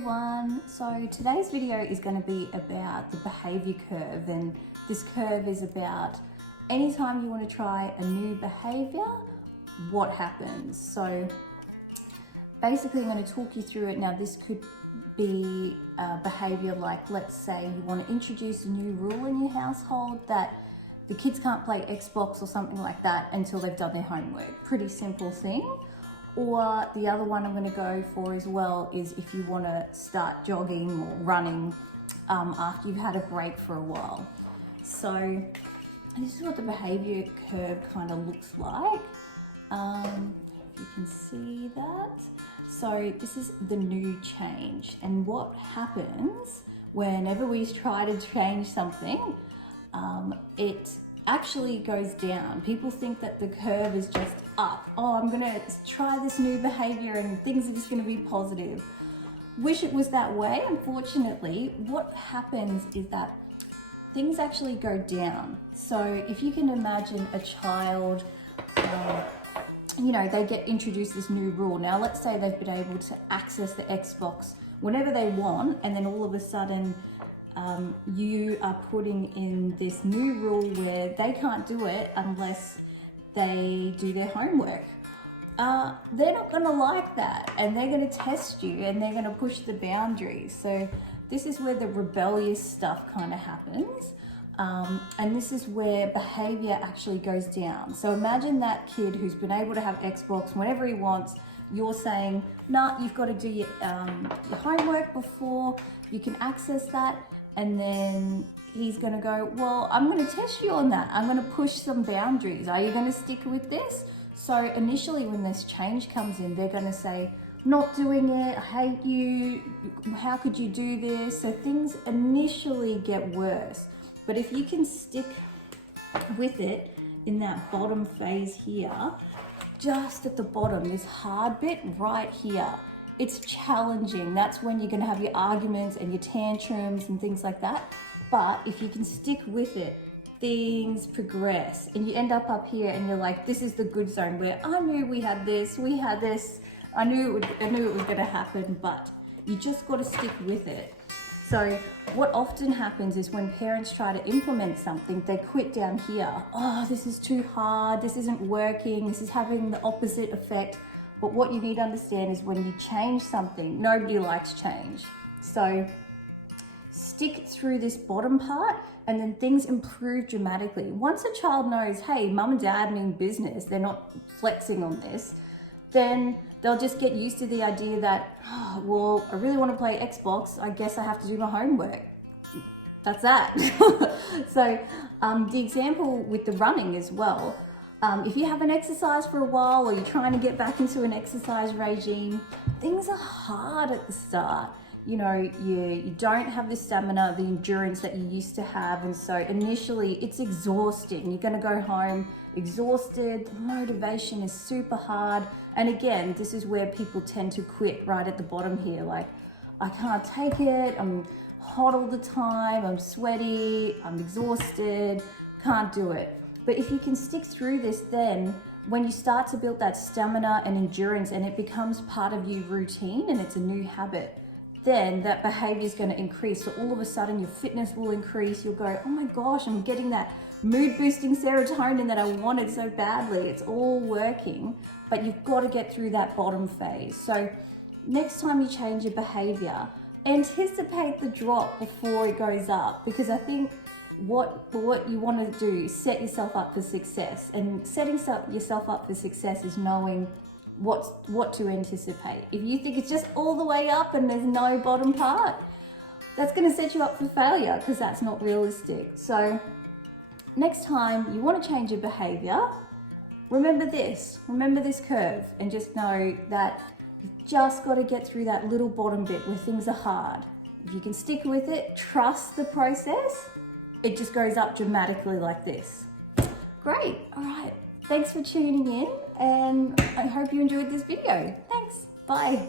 everyone. So today's video is going to be about the behavior curve, and this curve is about anytime you want to try a new behavior, what happens. So basically I'm going to talk you through it. Now this could be a behavior like, let's say you want to introduce a new rule in your household that the kids can't play Xbox or something like that until they've done their homework. Pretty simple thing. Or the other one I'm going to go for as well is if you want to start jogging or running after you've had a break for a while. So this is what the behavior curve kind of looks like. If you can see that. So this is the new change, and what happens whenever we try to change something, it actually goes down. People think that the curve is just up. Oh, I'm gonna try this new behavior and things are just gonna be positive. Wish it was that way. Unfortunately, what happens is that things actually go down. So if you can imagine a child, they get introduced this new rule. Now let's say they've been able to access the Xbox whenever they want, and then all of a sudden you are putting in this new rule where they can't do it unless they do their homework. They're not going to like that, and they're going to test you, and they're going to push the boundaries. So this is where the rebellious stuff kind of happens, and this is where behavior actually goes down. So imagine that kid who's been able to have Xbox whenever he wants. You're saying, nah, you've got to do your homework before you can access that. And then he's going to go, well, I'm going to test you on that. I'm going to push some boundaries. Are you going to stick with this? So initially when this change comes in, they're going to say, not doing it, I hate you, how could you do this? So things initially get worse. But if you can stick with it in that bottom phase here, just at the bottom, this hard bit right here, it's challenging. That's when you're going to have your arguments and your tantrums and things like that. But if you can stick with it, things progress, and you end up here and you're like, this is the good zone where I knew we had this, I knew it was going to happen, but you just got to stick with it. So what often happens is when parents try to implement something, they quit down here. Oh, this is too hard. This isn't working. This is having the opposite effect. But what you need to understand is when you change something, nobody likes change. So stick through this bottom part, and then things improve dramatically. Once a child knows, hey, mum and dad mean business, they're not flexing on this, then they'll just get used to the idea that, oh, well, I really want to play Xbox, I guess I have to do my homework. That's that. So the example with the running as well, if you haven't exercised for a while, or you're trying to get back into an exercise regime, things are hard at the start. You don't have the stamina, the endurance that you used to have, and so initially it's exhausting. You're going to go home exhausted, the motivation is super hard, and again, this is where people tend to quit right at the bottom here, like, I can't take it, I'm hot all the time, I'm sweaty, I'm exhausted, can't do it. But if you can stick through this, then when you start to build that stamina and endurance and it becomes part of your routine and it's a new habit, then that behavior is going to increase. So all of a sudden your fitness will increase. You'll go, oh my gosh, I'm getting that mood boosting serotonin that I wanted so badly. It's all working, but you've got to get through that bottom phase. So next time you change your behavior, anticipate the drop before it goes up, because I think what you want to do is set yourself up for success, and setting yourself up for success is knowing what to anticipate. If you think it's just all the way up and there's no bottom part, that's going to set you up for failure, because that's not realistic. So next time you want to change your behavior, remember this curve, and just know that you've just got to get through that little bottom bit where things are hard. If you can stick with it, trust the process, it just goes up dramatically like this. Great. All right. Thanks for tuning in, and I hope you enjoyed this video. Thanks. Bye.